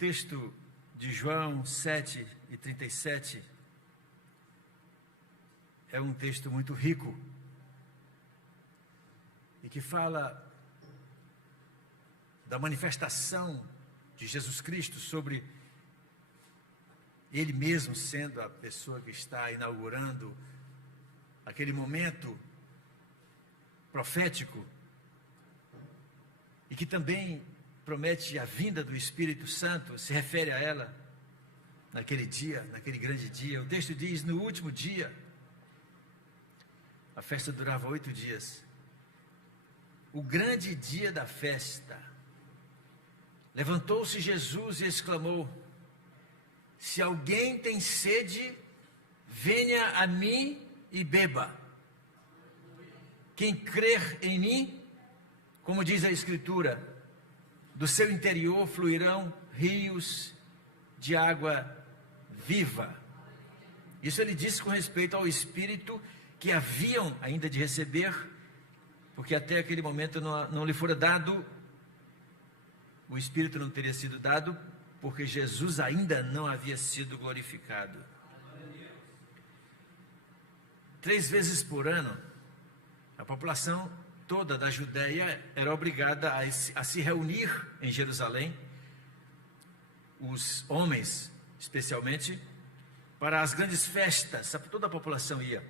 texto de João 7:37 é um texto muito rico e que fala da manifestação de Jesus Cristo sobre Ele mesmo sendo a pessoa que está inaugurando aquele momento profético e que também promete a vinda do Espírito Santo, se refere a ela naquele dia, naquele grande dia. O texto diz: no último dia, a festa durava 8 dias, o grande dia da festa, levantou-se Jesus e exclamou: se alguém tem sede, venha a mim e beba. Quem crer em mim, como diz a Escritura, do seu interior fluirão rios de água viva. Isso ele disse com respeito ao Espírito que haviam ainda de receber, porque até aquele momento não lhe fora dado, o Espírito não teria sido dado, porque Jesus ainda não havia sido glorificado. 3 vezes por ano, a população toda da Judéia era obrigada a se reunir em Jerusalém, os homens especialmente, para as grandes festas. Toda a população ia.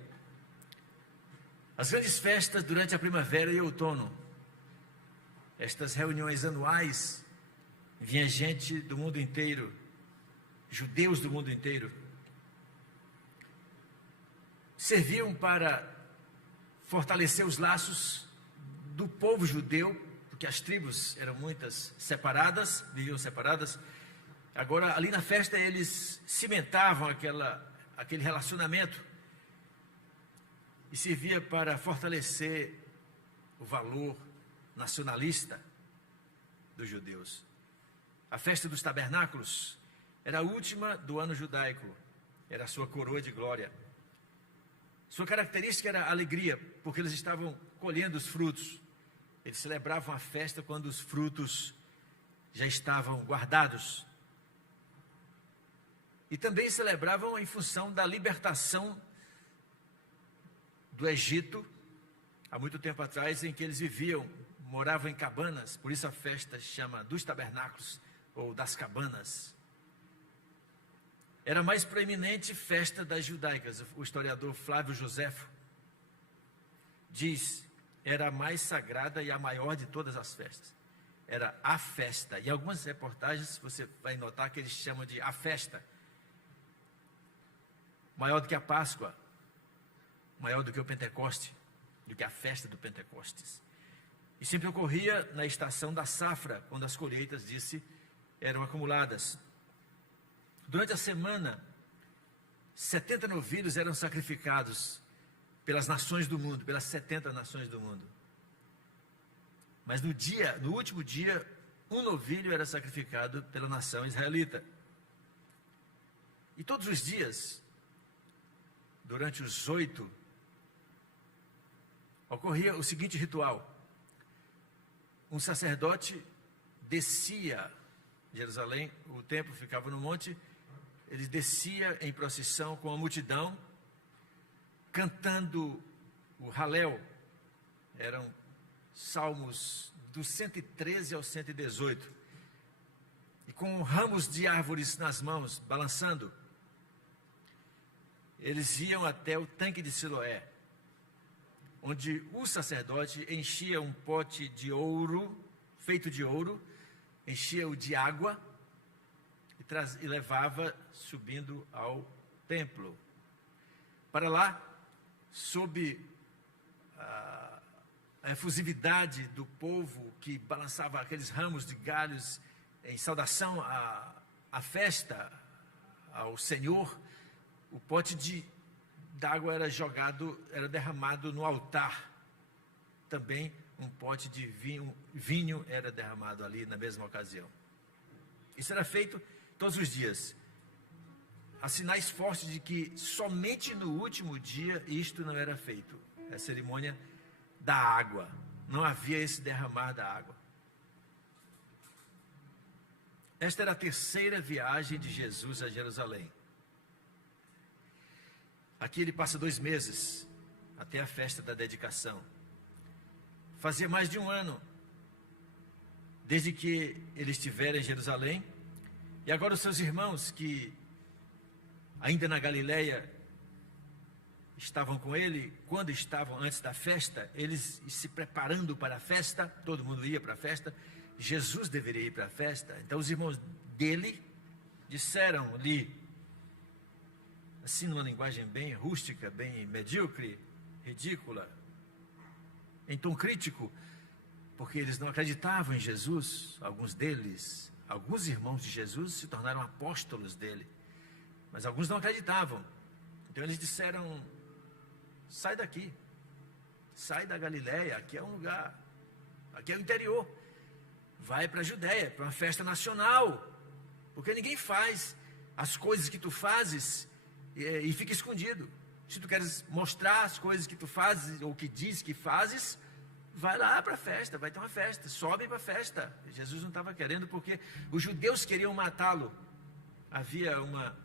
As grandes festas durante a primavera e outono, estas reuniões anuais, vinha gente do mundo inteiro, judeus do mundo inteiro, serviam para fortalecer os laços do povo judeu, porque as tribos eram muitas separadas, viviam separadas. Agora, ali na festa, eles cimentavam aquele relacionamento e servia para fortalecer o valor nacionalista dos judeus. A festa dos tabernáculos era a última do ano judaico, era a sua coroa de glória. Sua característica era a alegria, porque eles estavam colhendo os frutos. Eles celebravam a festa quando os frutos já estavam guardados. E também celebravam em função da libertação do Egito, há muito tempo atrás, em que eles moravam em cabanas, por isso a festa se chama dos tabernáculos, ou das cabanas. Era a mais proeminente festa das judaicas. O historiador Flávio Joséfo diz: era a mais sagrada e a maior de todas as festas. Era a festa. E algumas reportagens você vai notar que eles chamam de a festa. Maior do que a Páscoa, maior do que o Pentecoste, do que a festa do Pentecostes. E sempre ocorria na estação da safra, quando as colheitas, eram acumuladas. Durante a semana, 70 novilhos eram sacrificados pelas nações do mundo, pelas 70 nações do mundo. Mas no último dia, um novilho era sacrificado pela nação israelita. E todos os dias, durante os 8, ocorria o seguinte ritual: um sacerdote descia de Jerusalém, o templo ficava no monte, ele descia em procissão com a multidão, cantando o Halel, eram salmos do 113 ao 118, e com ramos de árvores nas mãos, balançando, eles iam até o tanque de Siloé, onde o sacerdote enchia um pote de ouro, feito de ouro, enchia-o de água e levava subindo ao templo. Para lá, sob a efusividade do povo que balançava aqueles ramos de galhos em saudação à festa, ao Senhor, o pote d'água era derramado no altar. Também um pote de vinho era derramado ali na mesma ocasião. Isso era feito todos os dias. Há sinais fortes de que somente no último dia isto não era feito. É a cerimônia da água. Não havia esse derramar da água. Esta era a terceira viagem de Jesus a Jerusalém. Aqui ele passa 2 meses, até a festa da dedicação. Fazia mais de 1 ano, desde que ele estivera em Jerusalém. E agora os seus irmãos, que ainda na Galileia estavam com ele, quando estavam antes da festa, eles se preparando para a festa, todo mundo ia para a festa, Jesus deveria ir para a festa. Então os irmãos dele disseram-lhe, assim numa linguagem bem rústica, bem medíocre, ridícula, em tom crítico, porque eles não acreditavam em Jesus. Alguns deles, alguns irmãos de Jesus se tornaram apóstolos dele, mas alguns não acreditavam. Então eles disseram: sai daqui, sai da Galileia, aqui é um lugar, aqui é o interior, vai para a Judéia, para uma festa nacional, porque ninguém faz as coisas que tu fazes e fica escondido. Se tu queres mostrar as coisas que tu fazes, ou que diz que fazes, vai lá para a festa, vai ter uma festa, sobe para a festa. Jesus não estava querendo, porque os judeus queriam matá-lo. Havia uma...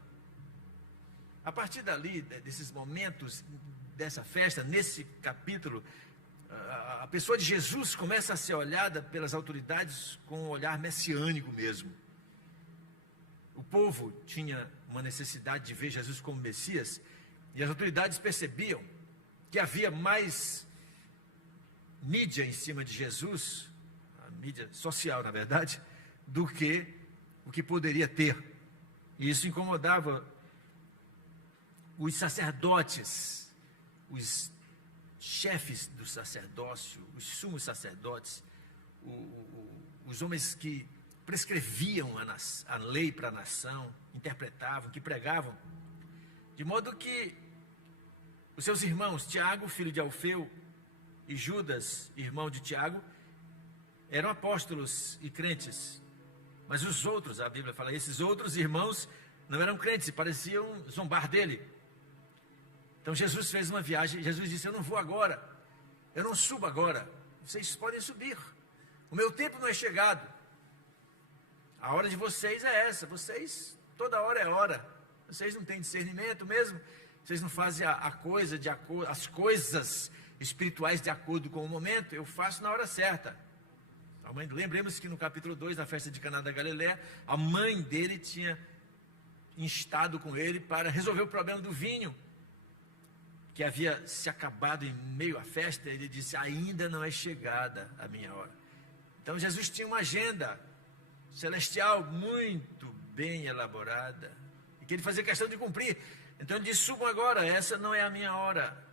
A partir dali, desses momentos, dessa festa, nesse capítulo, a pessoa de Jesus começa a ser olhada pelas autoridades com um olhar messiânico mesmo. O povo tinha uma necessidade de ver Jesus como Messias, e as autoridades percebiam que havia mais mídia em cima de Jesus, a mídia social, na verdade, do que o que poderia ter. E isso incomodava os sacerdotes, os chefes do sacerdócio, os sumos sacerdotes, os homens que prescreviam a lei para a nação, interpretavam, que pregavam, de modo que os seus irmãos, Tiago, filho de Alfeu, e Judas, irmão de Tiago, eram apóstolos e crentes. Mas os outros, a Bíblia fala, esses outros irmãos não eram crentes e pareciam zombar dele. Então Jesus fez uma viagem. Jesus disse: eu não vou agora, eu não subo agora, vocês podem subir, o meu tempo não é chegado, a hora de vocês é essa, vocês, toda hora é hora, vocês não têm discernimento mesmo, vocês não fazem as coisas espirituais de acordo com o momento. Eu faço na hora certa. Lembremos que no capítulo 2, na festa de Caná da Galileia, a mãe dele tinha instado com ele para resolver o problema do vinho, que havia se acabado em meio à festa. Ele disse: ainda não é chegada a minha hora. Então Jesus tinha uma agenda celestial muito bem elaborada, e que ele fazia questão de cumprir. Então ele disse: subam agora, essa não é a minha hora.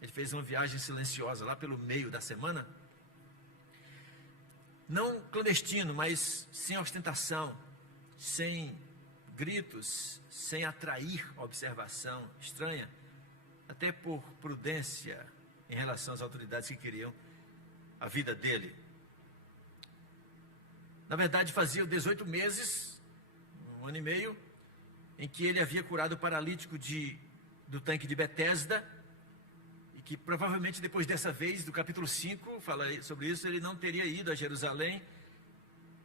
Ele fez uma viagem silenciosa lá pelo meio da semana, não clandestino, mas sem ostentação, sem gritos, sem atrair observação estranha, até por prudência em relação às autoridades que queriam a vida dele. Na verdade, fazia 18 meses, 1 ano e meio, em que ele havia curado o paralítico do tanque de Betesda, e que provavelmente depois dessa vez, do capítulo 5, fala sobre isso, ele não teria ido a Jerusalém,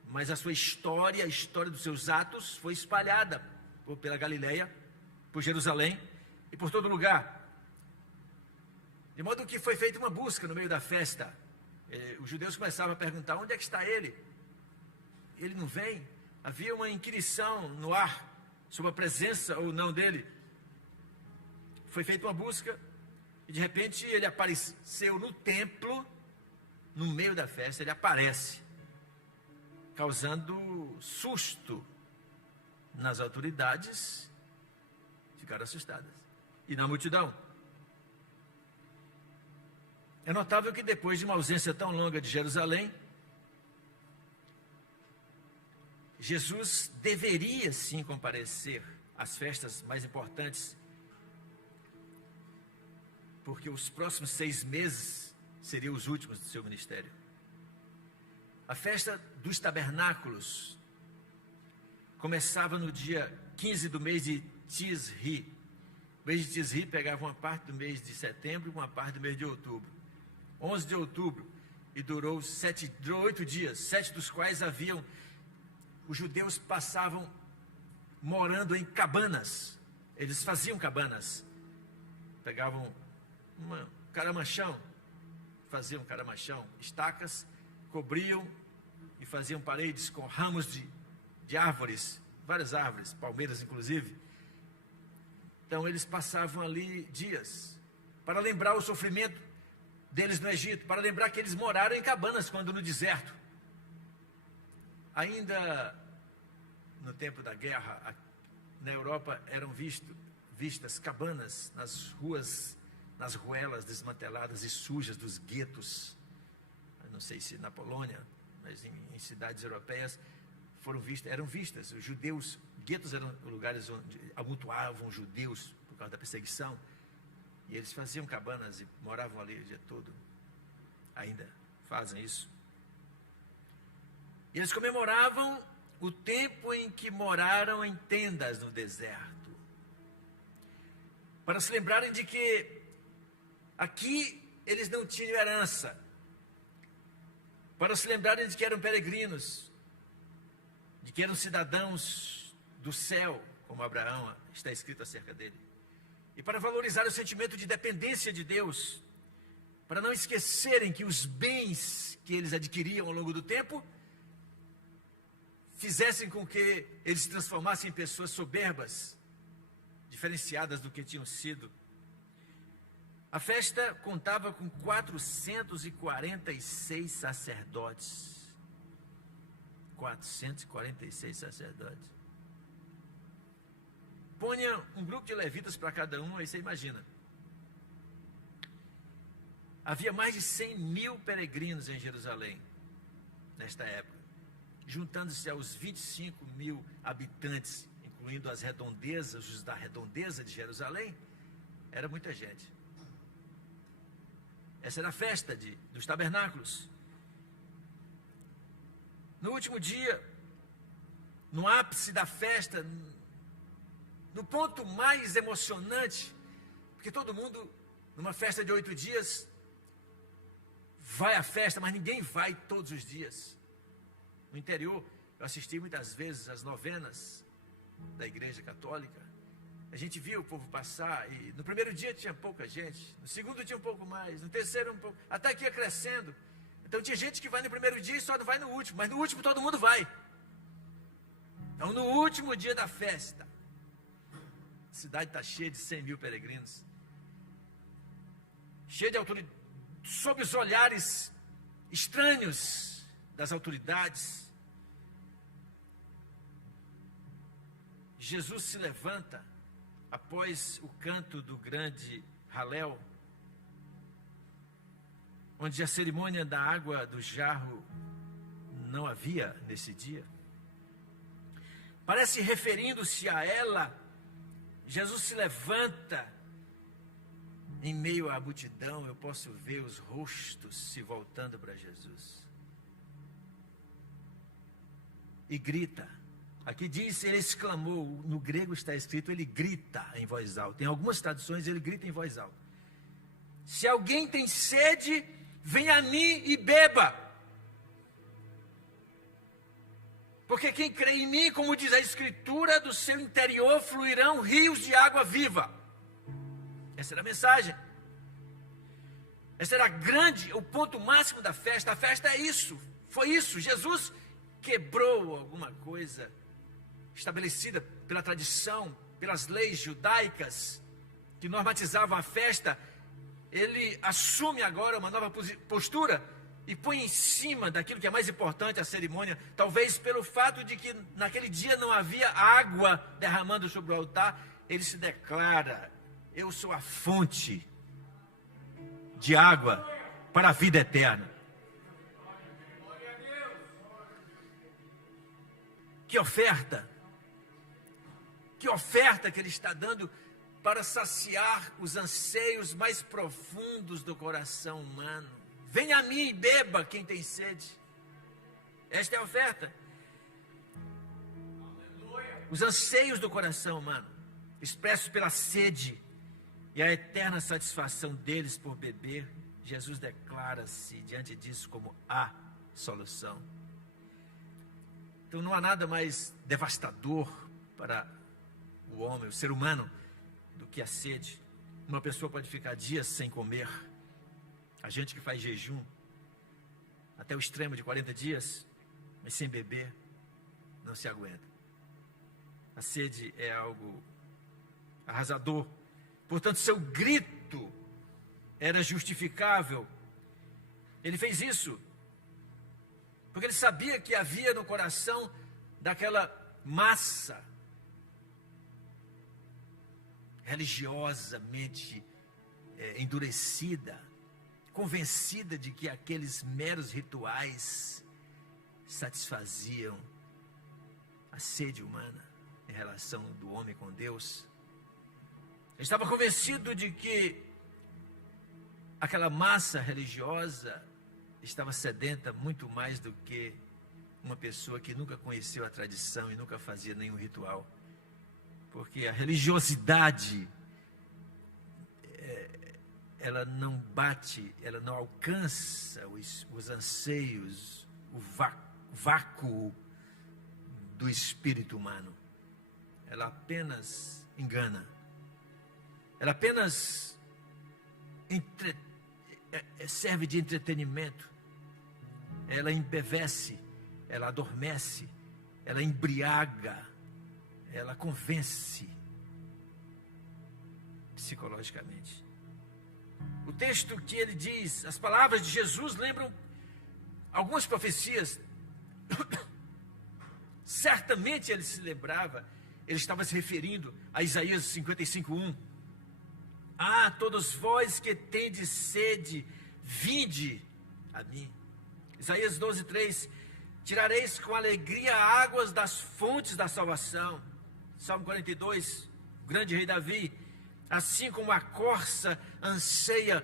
mas a sua história, a história dos seus atos, foi espalhada pela Galileia, por Jerusalém e por todo lugar. De modo que foi feita uma busca no meio da festa. Os judeus começavam a perguntar: onde é que está ele? Ele não vem? Havia uma inquirição no ar sobre a presença ou não dele. Foi feita uma busca, e de repente ele apareceu no templo, no meio da festa. Ele aparece, causando susto nas autoridades. Ficaram assustadas, e na multidão. É notável que depois de uma ausência tão longa de Jerusalém, Jesus deveria sim comparecer às festas mais importantes, porque os próximos 6 meses seriam os últimos do seu ministério. A festa dos tabernáculos começava no dia 15 do mês de Tisri. O mês de Tisri pegava uma parte do mês de setembro e uma parte do mês de outubro. 11 de outubro, e durou 8 dias, 7 dos quais haviam os judeus passavam morando em cabanas. Eles faziam cabanas. Pegavam um caramachão, faziam caramachão, estacas, cobriam e faziam paredes com ramos de árvores, várias árvores, palmeiras inclusive. Então eles passavam ali dias, para lembrar o sofrimento deles no Egito, para lembrar que eles moraram em cabanas quando no deserto. Ainda no tempo da guerra, na Europa eram vistas cabanas nas ruas, nas ruelas desmanteladas e sujas dos guetos. Eu não sei se na Polônia, mas em cidades europeias eram vistas. Os judeus, guetos eram lugares onde amontoavam os judeus por causa da perseguição. E eles faziam cabanas e moravam ali o dia todo. Ainda fazem isso. E eles comemoravam o tempo em que moraram em tendas no deserto, para se lembrarem de que aqui eles não tinham herança, para se lembrarem de que eram peregrinos, de que eram cidadãos do céu, como Abraão está escrito acerca dele, e para valorizar o sentimento de dependência de Deus, para não esquecerem que os bens que eles adquiriam ao longo do tempo fizessem com que eles se transformassem em pessoas soberbas, diferenciadas do que tinham sido. A festa contava com 446 sacerdotes. 446 sacerdotes. Ponha um grupo de levitas para cada um, aí você imagina. Havia mais de 100 mil peregrinos em Jerusalém, nesta época, juntando-se aos 25 mil habitantes, incluindo as redondezas, os da redondeza de Jerusalém, era muita gente. Essa era a festa dos tabernáculos. No último dia, no ápice da festa, no ponto mais emocionante, porque todo mundo, numa festa de 8 dias, vai à festa, mas ninguém vai todos os dias. No interior, eu assisti muitas vezes as novenas da Igreja Católica. A gente viu o povo passar e no primeiro dia tinha pouca gente, no segundo tinha um pouco mais, no terceiro um pouco, até que ia crescendo. Então tinha gente que vai no primeiro dia e só não vai no último, mas no último todo mundo vai. Então no último dia da festa, a cidade está cheia de 100 mil peregrinos, cheia de autoridade, sob os olhares estranhos das autoridades. Jesus se levanta após o canto do grande Halel, onde a cerimônia da água do jarro não havia nesse dia. Parece referindo-se a ela, Jesus se levanta em meio à multidão. Eu posso ver os rostos se voltando para Jesus. E grita. Aqui diz, ele exclamou, no grego está escrito, ele grita em voz alta. Em algumas traduções ele grita em voz alta. Se alguém tem sede, venha a mim e beba. Porque quem crê em mim, como diz a Escritura, do seu interior fluirão rios de água viva. Essa era a mensagem. Esse era o ponto máximo da festa. A festa é isso, foi isso. Jesus quebrou alguma coisa estabelecida pela tradição, pelas leis judaicas que normatizavam a festa. Ele assume agora uma nova postura e põe em cima daquilo que é mais importante, a cerimônia, talvez pelo fato de que naquele dia não havia água derramando sobre o altar. Ele se declara: eu sou a fonte de água para a vida eterna. Que oferta! Que oferta que ele está dando para saciar os anseios mais profundos do coração humano. Venha a mim e beba quem tem sede. Esta é a oferta. Os anseios do coração humano, expressos pela sede e a eterna satisfação deles por beber. Jesus declara-se diante disso como a solução. Então não há nada mais devastador para o homem, o ser humano, do que a sede. Uma pessoa pode ficar dias sem comer. A gente que faz jejum até o extremo de 40 dias, mas sem beber, não se aguenta. A sede é algo arrasador. Portanto, seu grito era justificável. Ele fez isso porque ele sabia que havia no coração daquela massa religiosamente endurecida, convencida de que aqueles meros rituais satisfaziam a sede humana em relação do homem com Deus. Ele estava convencido de que aquela massa religiosa estava sedenta muito mais do que uma pessoa que nunca conheceu a tradição e nunca fazia nenhum ritual. Porque a religiosidade, ela não bate, ela não alcança os anseios, o vácuo do espírito humano. Ela apenas engana. Ela apenas serve de entretenimento. Ela embevece, ela adormece, ela embriaga, ela convence psicologicamente. O texto que ele diz, as palavras de Jesus lembram algumas profecias. Certamente ele se lembrava, ele estava se referindo a Isaías 55:1. Ah, todos vós que tendes sede, vinde a mim. Isaías 12:3. Tirareis com alegria águas das fontes da salvação. Salmo 42, o grande rei Davi. Assim como a corça anseia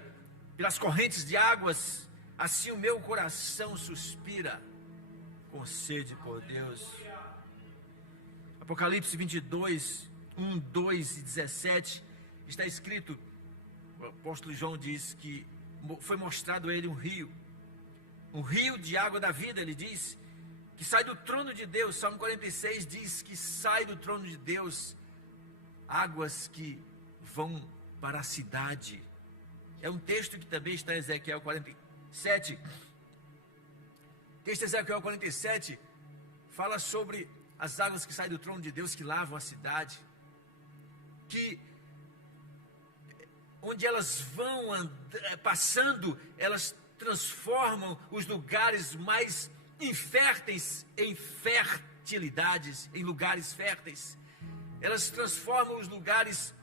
pelas correntes de águas, assim o meu coração suspira com sede por Deus. Apocalipse 22, 1, 2 e 17, está escrito, o apóstolo João diz que foi mostrado a ele um rio de água da vida, ele diz, que sai do trono de Deus. Salmo 46 diz que sai do trono de Deus águas que vão para a cidade. É um texto que também está em Ezequiel 47. O texto de Ezequiel 47 fala sobre as águas que saem do trono de Deus, que lavam a cidade, que onde elas vão passando, elas transformam os lugares mais inférteis em fertilidades, em lugares férteis. Elas transformam os lugares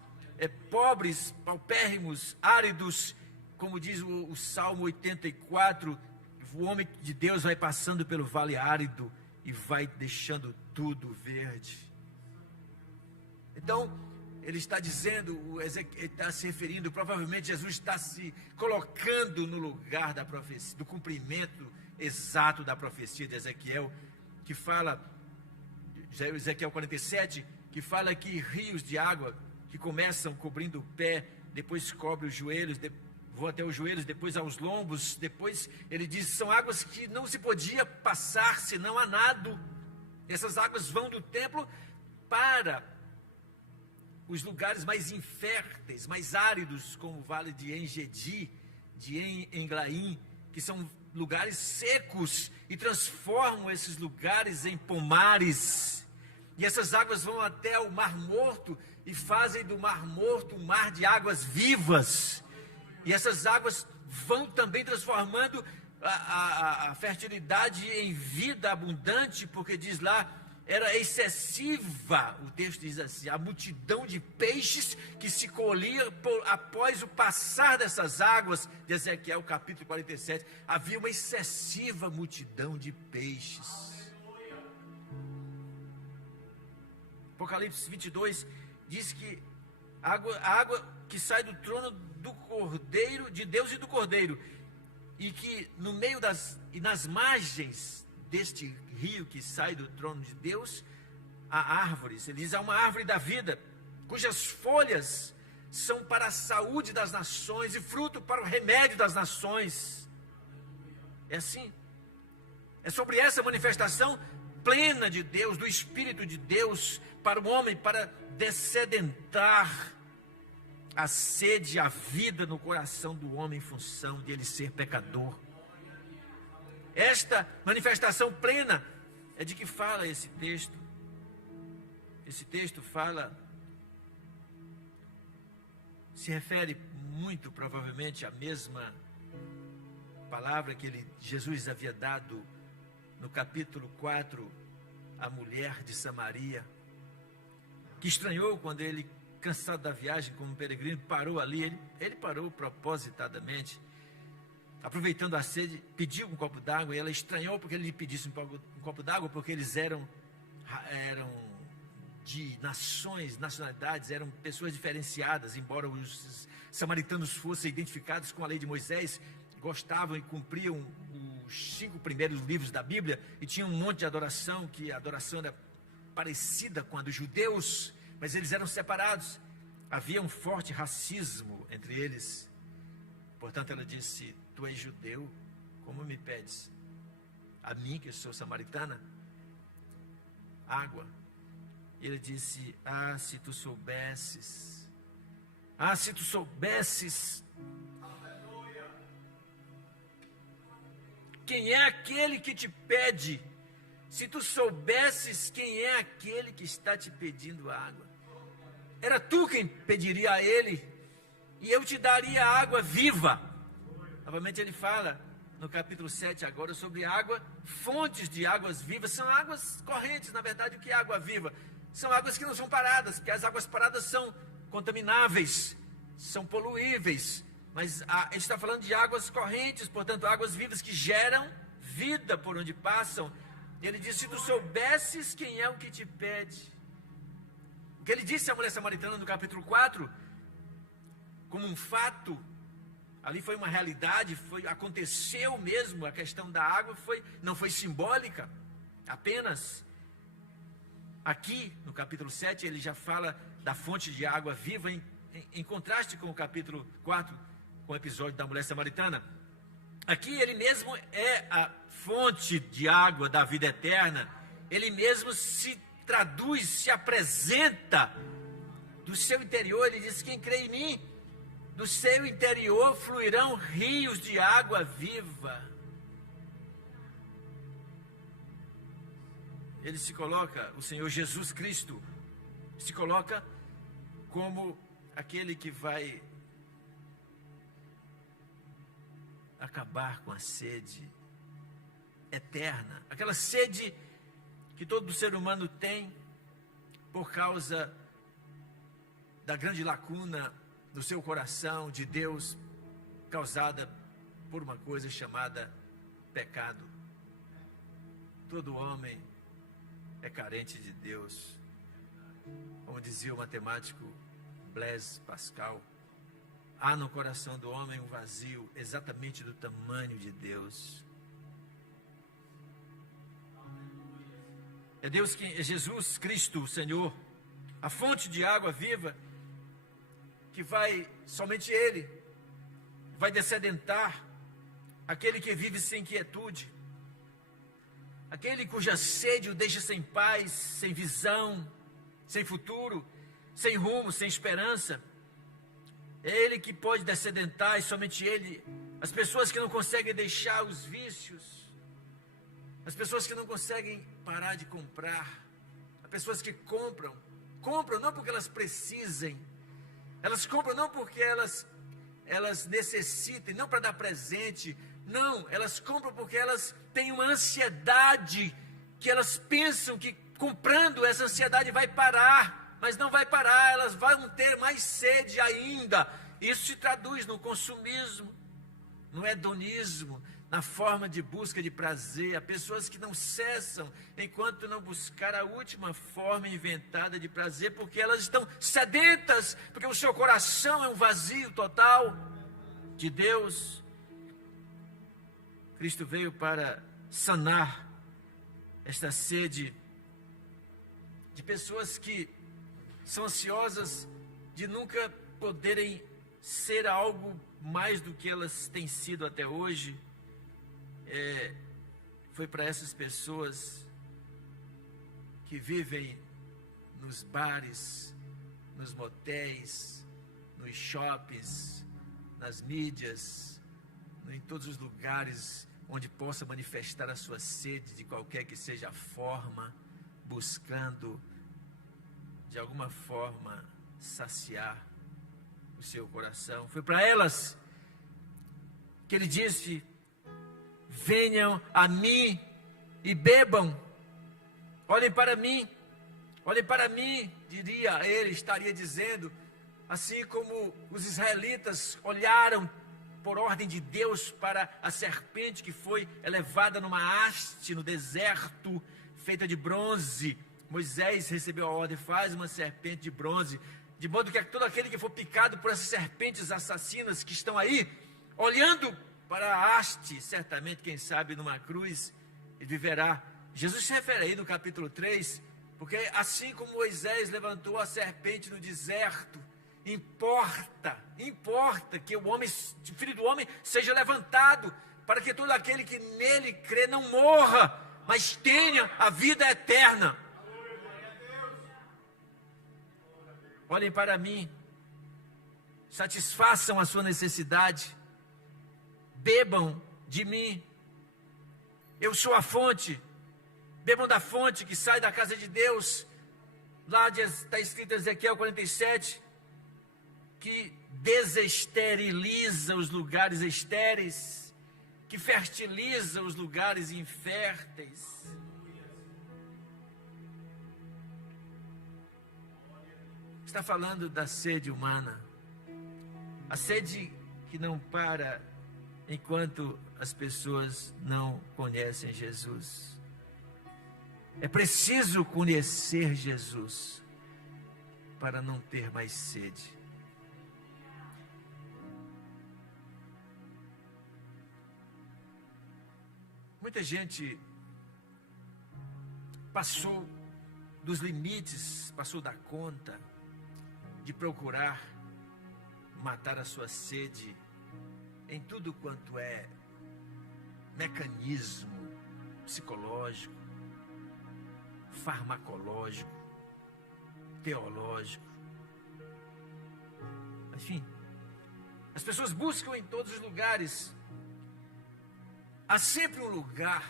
pobres, paupérrimos, áridos, como diz o Salmo 84, o homem de Deus vai passando pelo vale árido e vai deixando tudo verde. Então, ele está dizendo, ele está se referindo, provavelmente Jesus está se colocando no lugar da profecia, do cumprimento exato da profecia de Ezequiel, que fala, Ezequiel 47, que fala que rios de água que começam cobrindo o pé, depois cobrem os joelhos, vão até os joelhos, depois aos lombos, depois ele diz, são águas que não se podia passar senão a nado. Essas águas vão do templo para os lugares mais inférteis, mais áridos, como o vale de Engedi, de Englaim, que são lugares secos, e transformam esses lugares em pomares. E essas águas vão até o Mar Morto e fazem do Mar Morto um mar de águas vivas. E essas águas vão também transformando a fertilidade em vida abundante, porque diz lá, era excessiva, o texto diz assim, a multidão de peixes que se colhia após o passar dessas águas, de Ezequiel capítulo 47, havia uma excessiva multidão de peixes. Apocalipse 22 diz que a água que sai do trono do Cordeiro, de Deus e do Cordeiro, e que no meio e nas margens deste rio que sai do trono de Deus, há árvores. Ele diz, há uma árvore da vida, cujas folhas são para a saúde das nações e fruto para o remédio das nações. É assim. É sobre essa manifestação plena de Deus, do Espírito de Deus para o homem, para dessedentar a sede, a vida no coração do homem em função de ele ser pecador. Esta manifestação plena é de que fala esse texto. Esse texto se refere muito provavelmente à mesma palavra que Jesus havia dado no capítulo 4 à mulher de Samaria, que estranhou quando ele, cansado da viagem como peregrino, parou ali. Ele parou propositadamente, aproveitando a sede, pediu um copo d'água, e ela estranhou porque ele lhe pedisse um copo d'água, porque eles eram de nacionalidades, eram pessoas diferenciadas, embora os samaritanos fossem identificados com a lei de Moisés, gostavam e cumpriam os 5 primeiros livros da Bíblia, e tinham um monte de adoração, que a adoração era parecida com a dos judeus, mas eles eram separados. Havia um forte racismo entre eles. Portanto, ela disse: tu és judeu, como me pedes a mim, que sou samaritana, água? E ele disse: se tu soubesses, se tu soubesses quem é aquele que te pede, se tu soubesses quem é aquele que está te pedindo água, era tu quem pediria a ele, e eu te daria água viva. Novamente ele fala no capítulo 7 agora sobre água, fontes de águas vivas. São águas correntes. Na verdade, o que é água viva? São águas que não são paradas, porque as águas paradas são contamináveis, são poluíveis, mas ele está falando de águas correntes, portanto águas vivas que geram vida por onde passam. E ele diz: se tu soubesses quem é o que te pede. O que ele disse à mulher samaritana no capítulo 4, como um fato, ali foi uma realidade, aconteceu mesmo. A questão da água não foi simbólica apenas. Aqui no capítulo 7 ele já fala da fonte de água viva, em contraste com o capítulo 4, com o episódio da mulher samaritana. Aqui ele mesmo é a fonte de água da vida eterna. Ele mesmo se traduz, se apresenta do seu interior. Ele diz: quem crê em mim, do seu interior fluirão rios de água viva. Ele se coloca, o Senhor Jesus Cristo se coloca como aquele que vai acabar com a sede eterna, aquela sede que todo ser humano tem por causa da grande lacuna do seu coração de Deus, causada por uma coisa chamada pecado. Todo homem é carente de Deus. Como dizia o matemático Blaise Pascal, há no coração do homem um vazio exatamente do tamanho de Deus. É Jesus Cristo, o Senhor, a fonte de água viva, que somente Ele vai dessedentar aquele que vive sem quietude, aquele cuja sede o deixa sem paz, sem visão, sem futuro, sem rumo, sem esperança. É Ele que pode dessedentar, e somente Ele. As pessoas que não conseguem deixar os vícios, as pessoas que não conseguem parar de comprar, as pessoas que compram não porque elas precisem, elas compram não porque elas necessitem, não para dar presente, não, elas compram porque elas têm uma ansiedade, que elas pensam que comprando essa ansiedade vai parar, mas não vai parar, elas vão ter mais sede ainda. Isso se traduz no consumismo, no hedonismo, na forma de busca de prazer. Há pessoas que não cessam enquanto não buscar a última forma inventada de prazer, porque elas estão sedentas, porque o seu coração é um vazio total de Deus. Cristo veio para sanar esta sede de pessoas que são ansiosas de nunca poderem ser algo mais do que elas têm sido até hoje. Foi para essas pessoas que vivem nos bares, nos motéis, nos shoppings, nas mídias, em todos os lugares onde possa manifestar a sua sede de qualquer que seja a forma, buscando de alguma forma saciar o seu coração. Foi para elas que ele disse: venham a mim e bebam. Olhem para mim, diria ele, estaria dizendo, assim como os israelitas olharam por ordem de Deus para a serpente que foi elevada numa haste no deserto, feita de bronze. Moisés recebeu a ordem: faz uma serpente de bronze, de modo que todo aquele que for picado por essas serpentes assassinas que estão aí, olhando para a haste, certamente, quem sabe, numa cruz, ele viverá. Jesus se refere aí no capítulo 3, porque assim como Moisés levantou a serpente no deserto, importa que o Filho do Homem seja levantado, para que todo aquele que nele crê não morra, mas tenha a vida eterna. Olhem para mim, satisfaçam a sua necessidade, bebam de mim, eu sou a fonte, bebam da fonte que sai da casa de Deus. Lá está escrito em Ezequiel 47, que desesteriliza os lugares estéreis, que fertiliza os lugares inférteis. Está falando da sede humana, a sede que não para enquanto as pessoas não conhecem Jesus. É preciso conhecer Jesus para não ter mais sede. Muita gente passou dos limites, passou da conta de procurar matar a sua sede em tudo quanto é mecanismo psicológico, farmacológico, teológico. Enfim, as pessoas buscam em todos os lugares. Há sempre um lugar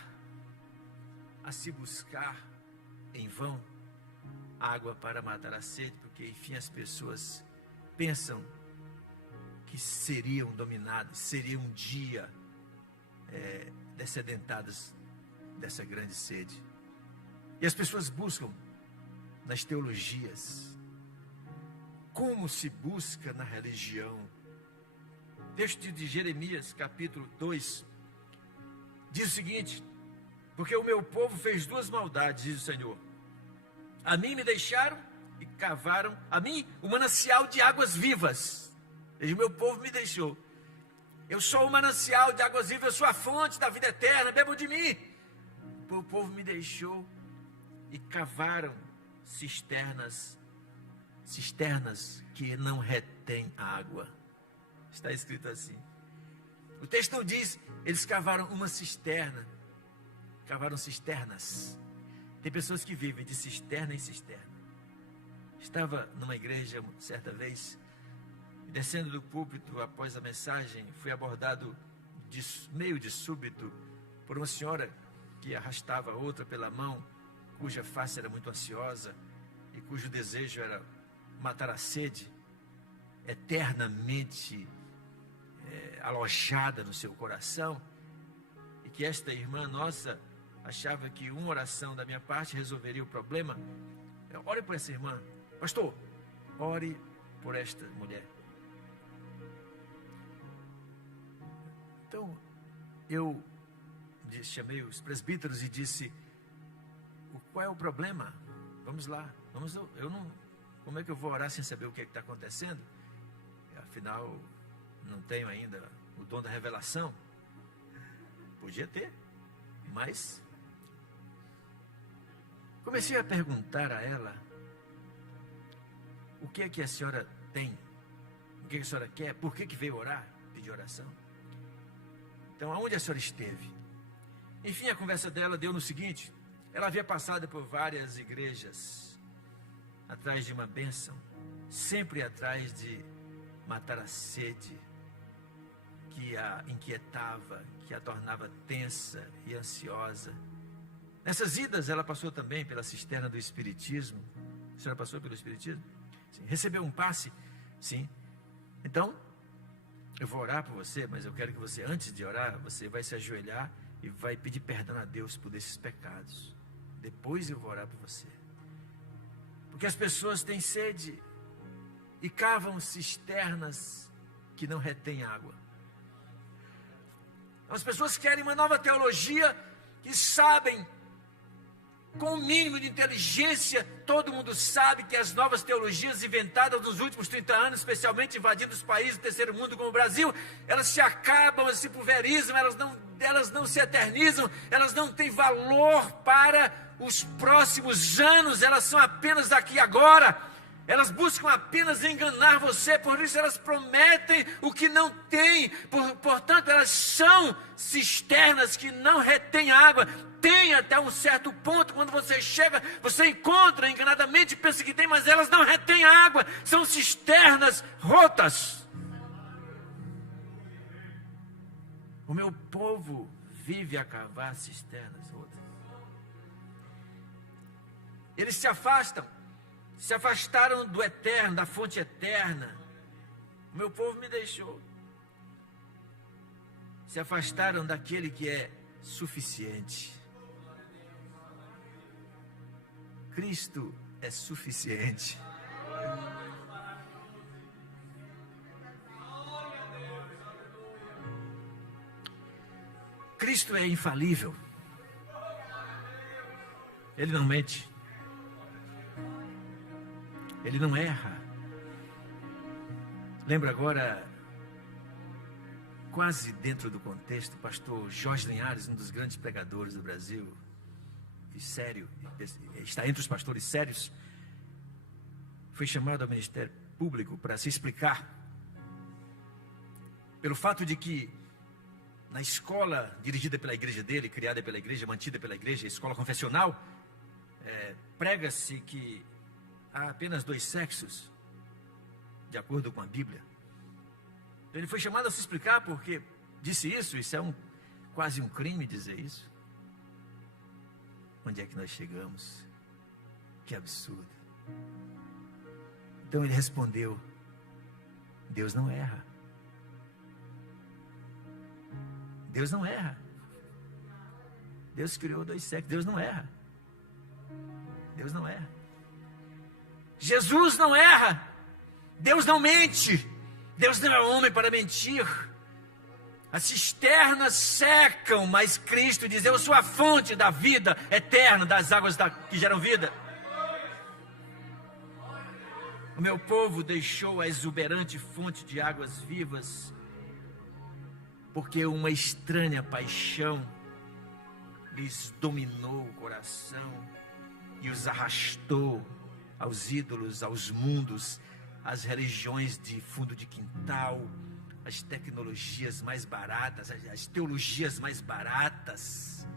a se buscar em vão água para matar a sede, porque enfim as pessoas pensam que seriam dominadas, seriam um dia dessedentadas dessa grande sede. E as pessoas buscam nas teologias, como se busca na religião. Texto de Jeremias, capítulo 2, diz o seguinte: porque o meu povo fez duas maldades, diz o Senhor. A mim me deixaram e cavaram, a mim, o manancial de águas vivas. E o meu povo me deixou. Eu sou o manancial de águas vivas, eu sou a fonte da vida eterna, bebam de mim. O povo me deixou e cavaram cisternas que não retêm água. Está escrito assim. O texto não diz, eles cavaram uma cisterna, cavaram cisternas. Tem pessoas que vivem de cisterna em cisterna. Estava numa igreja certa vez, descendo do púlpito após a mensagem, fui abordado meio de súbito por uma senhora que arrastava outra pela mão, cuja face era muito ansiosa e cujo desejo era matar a sede, eternamente alojada no seu coração, e que esta irmã nossa achava que uma oração da minha parte resolveria o problema. Ore por essa irmã. Pastor, ore por esta mulher. Então, eu chamei os presbíteros e disse: qual é o problema? Vamos lá. Como é que eu vou orar sem saber o que está acontecendo? Afinal, não tenho ainda o dom da revelação. Podia ter, mas comecei a perguntar a ela: o que é que a senhora tem? O que a senhora quer? Por que veio orar? Pedir oração? Então, aonde a senhora esteve? Enfim, a conversa dela deu no seguinte: Ela havia passado por várias igrejas atrás de uma bênção, sempre atrás de matar a sede que a inquietava, que a tornava tensa e ansiosa. Nessas idas, ela passou também pela cisterna do Espiritismo. A senhora passou pelo Espiritismo? Sim. Recebeu um passe? Sim. Então, eu vou orar por você, mas eu quero que você, antes de orar, você vai se ajoelhar e vai pedir perdão a Deus por esses pecados. Depois eu vou orar por você. Porque as pessoas têm sede e cavam cisternas que não retêm água. As pessoas querem uma nova teologia e sabem, com o mínimo de inteligência, todo mundo sabe que as novas teologias inventadas nos últimos 30 anos, especialmente invadindo os países do terceiro mundo como o Brasil, elas se acabam, elas se pulverizam, elas não se eternizam, elas não têm valor para os próximos anos, elas são apenas daqui e agora. Elas buscam apenas enganar você, por isso elas prometem o que não tem. Portanto, elas são cisternas que não retêm água. Tem até um certo ponto, quando você chega, você encontra enganadamente, pensa que tem, mas elas não retêm água. São cisternas rotas. O meu povo vive a cavar cisternas rotas. Eles se afastaram do eterno, da fonte eterna. O meu povo me deixou. Se afastaram daquele que é suficiente. Cristo é suficiente. Cristo é infalível. Ele não mente. Ele não erra. Lembro agora, quase dentro do contexto, o pastor Jorge Linhares, um dos grandes pregadores do Brasil, e sério, está entre os pastores sérios, foi chamado ao Ministério Público para se explicar pelo fato de que na escola dirigida pela igreja dele, criada pela igreja, mantida pela igreja, a escola confessional, prega-se que há apenas 2 sexos, de acordo com a Bíblia. Então ele foi chamado a se explicar porque disse isso é quase um crime dizer isso. Onde é que nós chegamos? Que absurdo. Então ele respondeu: Deus não erra. Deus não erra. Deus criou 2 sexos, Deus não erra. Deus não erra. Jesus não erra. Deus não mente. Deus não é homem para mentir. As cisternas secam, mas Cristo diz: eu sou a fonte da vida eterna, das águas que geram vida. O meu povo deixou a exuberante fonte de águas vivas, porque uma estranha paixão lhes dominou o coração e os arrastou aos ídolos, aos mundos, às religiões de fundo de quintal, as tecnologias mais baratas, as teologias mais baratas,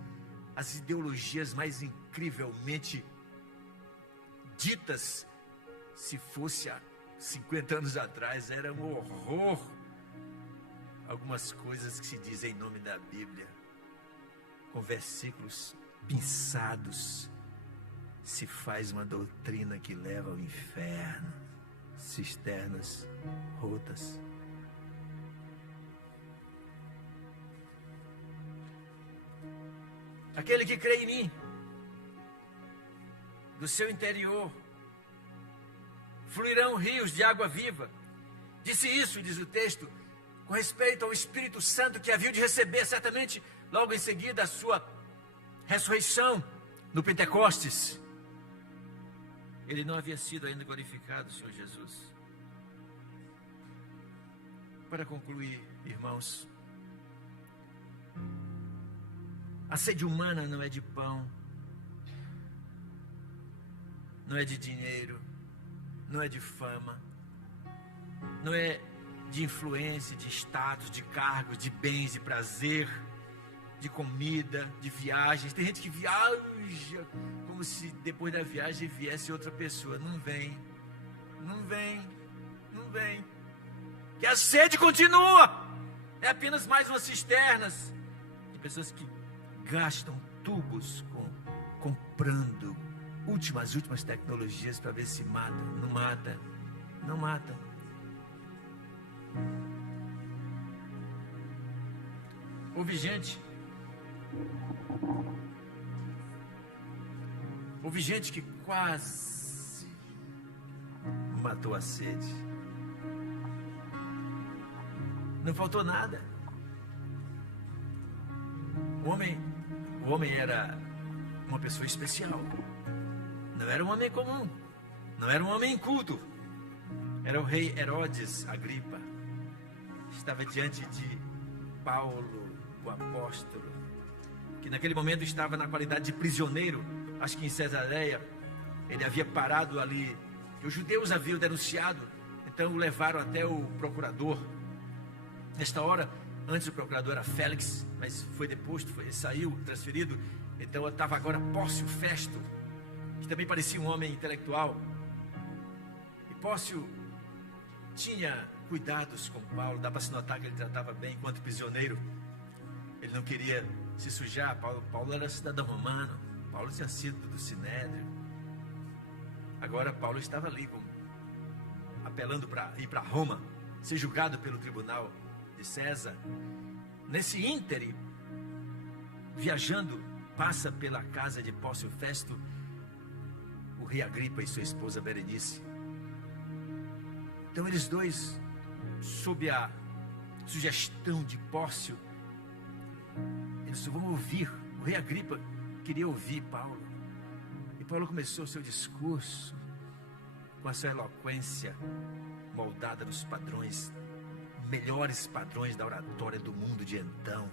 as ideologias mais incrivelmente ditas. Se fosse há 50 anos atrás, era um horror. Algumas coisas que se dizem em nome da Bíblia, com versículos pinçados, se faz uma doutrina que leva ao inferno. Cisternas rotas. Aquele que crê em mim, do seu interior fluirão rios de água viva. Disse isso, diz o texto, com respeito ao Espírito Santo que havia de receber certamente logo em seguida a sua ressurreição no Pentecostes. Ele não havia sido ainda glorificado, Senhor Jesus. Para concluir, irmãos, a sede humana não é de pão, não é de dinheiro, não é de fama, não é de influência, de status, de cargos, de bens, de prazer. de comida, de viagens. Tem gente que viaja como se depois da viagem viesse outra pessoa. Não vem. Que a sede continua. É apenas mais umas cisternas. Tem pessoas que gastam tubos comprando últimas tecnologias para ver se mata. Não mata. Houve gente que quase matou a sede. Não faltou nada. O homem era uma pessoa especial. Não era um homem comum. Não era um homem inculto. Era o rei Herodes Agripa. Estava diante de Paulo, o apóstolo, que naquele momento estava na qualidade de prisioneiro. Acho que em Cesareia. Ele havia parado ali. E os judeus haviam denunciado. Então o levaram até o procurador. Nesta hora, antes o procurador era Félix, mas foi deposto, saiu, transferido. Então estava agora Pórcio Festo, que também parecia um homem intelectual. E Pórcio tinha cuidados com Paulo. Dá para se notar que ele tratava bem enquanto prisioneiro. Ele não queria se sujar. Paulo era cidadão romano. Paulo tinha sido do Sinédrio. Agora Paulo estava ali apelando para ir para Roma, ser julgado pelo tribunal de César. Nesse íntere, viajando, passa pela casa de Pórcio Festo o rei Agripa e sua esposa Berenice. Então eles dois, sob a sugestão de Pórcio, eles vão ouvir. O rei Agripa queria ouvir Paulo. E Paulo começou o seu discurso com a sua eloquência moldada nos melhores padrões da oratória do mundo de então.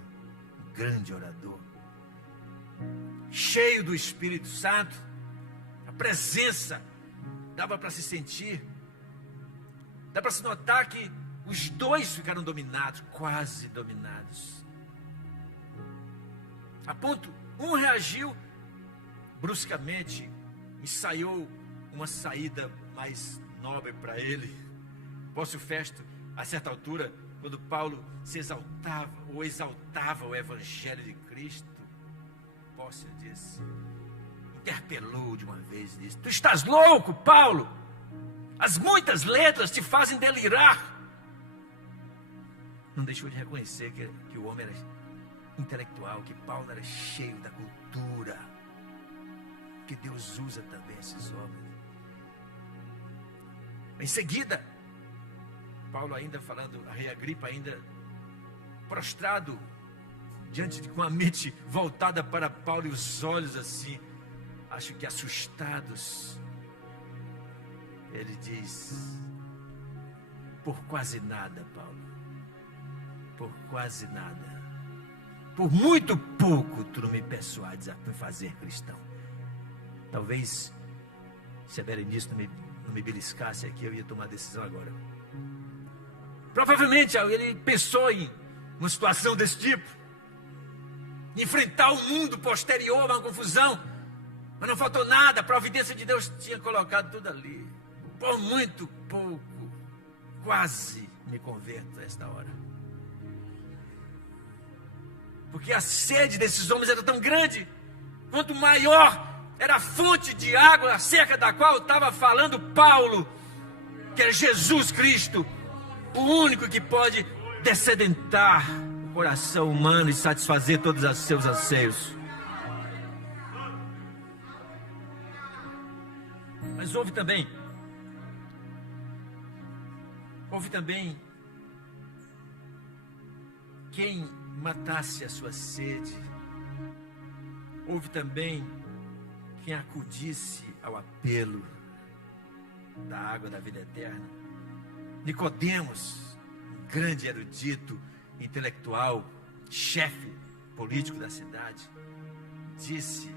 Um grande orador, cheio do Espírito Santo. A presença dava para se sentir. Dá para se notar que os dois ficaram dominados, quase dominados. A ponto, um reagiu bruscamente, ensaiou uma saída mais nobre para ele. Pórcio Festo, a certa altura, quando Paulo se exaltava ou exaltava o Evangelho de Cristo, Pórcio disse, interpelou de uma vez, disse: tu estás louco, Paulo? As muitas letras te fazem delirar. Não deixou de reconhecer que o homem era intelectual, que Paulo era cheio da cultura, que Deus usa também esses homens. Em seguida, Paulo ainda falando, a rei Agripa ainda prostrado, com a mente voltada para Paulo e os olhos assim, acho que assustados, ele diz: por quase nada, Paulo, por quase nada, por muito pouco tu não me persuades a me fazer cristão. Talvez, se a Berenice não me beliscasse aqui, eu ia tomar a decisão agora. Provavelmente ele pensou em uma situação desse tipo, enfrentar o mundo posterior a uma confusão, mas não faltou nada. A providência de Deus tinha colocado tudo ali. Por muito pouco, quase me converto nesta hora, porque a sede desses homens era tão grande, quanto maior era a fonte de água acerca da qual estava falando Paulo, que é Jesus Cristo, o único que pode descedentar o coração humano e satisfazer todos os seus anseios. Mas houve também quem matasse a sua sede. Houve também quem acudisse ao apelo da água da vida eterna. Nicodemos, um grande erudito, intelectual, chefe político da cidade, disse: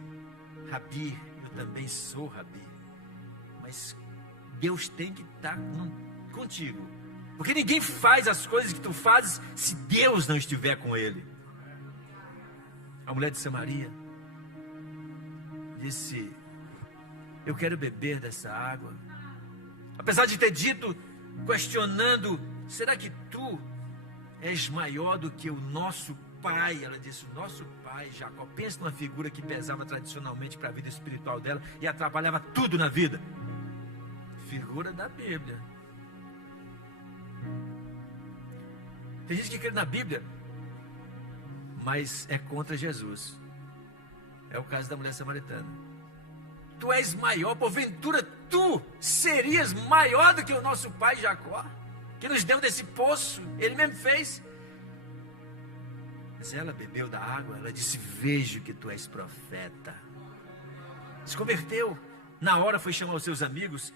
Rabi, eu também sou Rabi, mas Deus tem que estar contigo, porque ninguém faz as coisas que tu fazes se Deus não estiver com ele. A mulher de Samaria disse: eu quero beber dessa água. Apesar de ter dito, questionando: será que tu és maior do que o nosso pai? Ela disse: o nosso pai Jacó. Pensa numa figura que pesava tradicionalmente para a vida espiritual dela e atrapalhava tudo na vida. Figura da Bíblia. Tem gente que crê na Bíblia, mas é contra Jesus. É o caso da mulher samaritana. Tu és maior, porventura tu serias maior do que o nosso pai Jacó, que nos deu desse poço, ele mesmo fez. Mas ela bebeu da água, ela disse: vejo que tu és profeta. Se converteu. Na hora foi chamar os seus amigos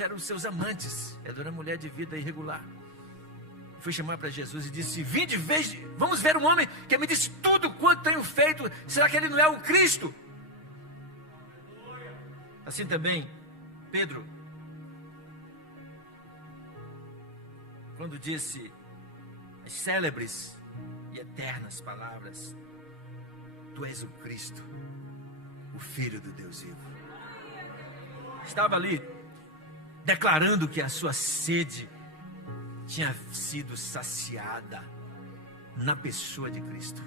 eram os seus amantes, ela era mulher de vida irregular. Foi chamar para Jesus e disse: vinde, veja, vamos ver um homem que me disse tudo quanto tenho feito. Será que ele não é o Cristo? Assim também, Pedro, quando disse as célebres e eternas palavras: tu és o Cristo, o Filho do Deus vivo. Estava ali declarando que a sua sede tinha sido saciada na pessoa de Cristo.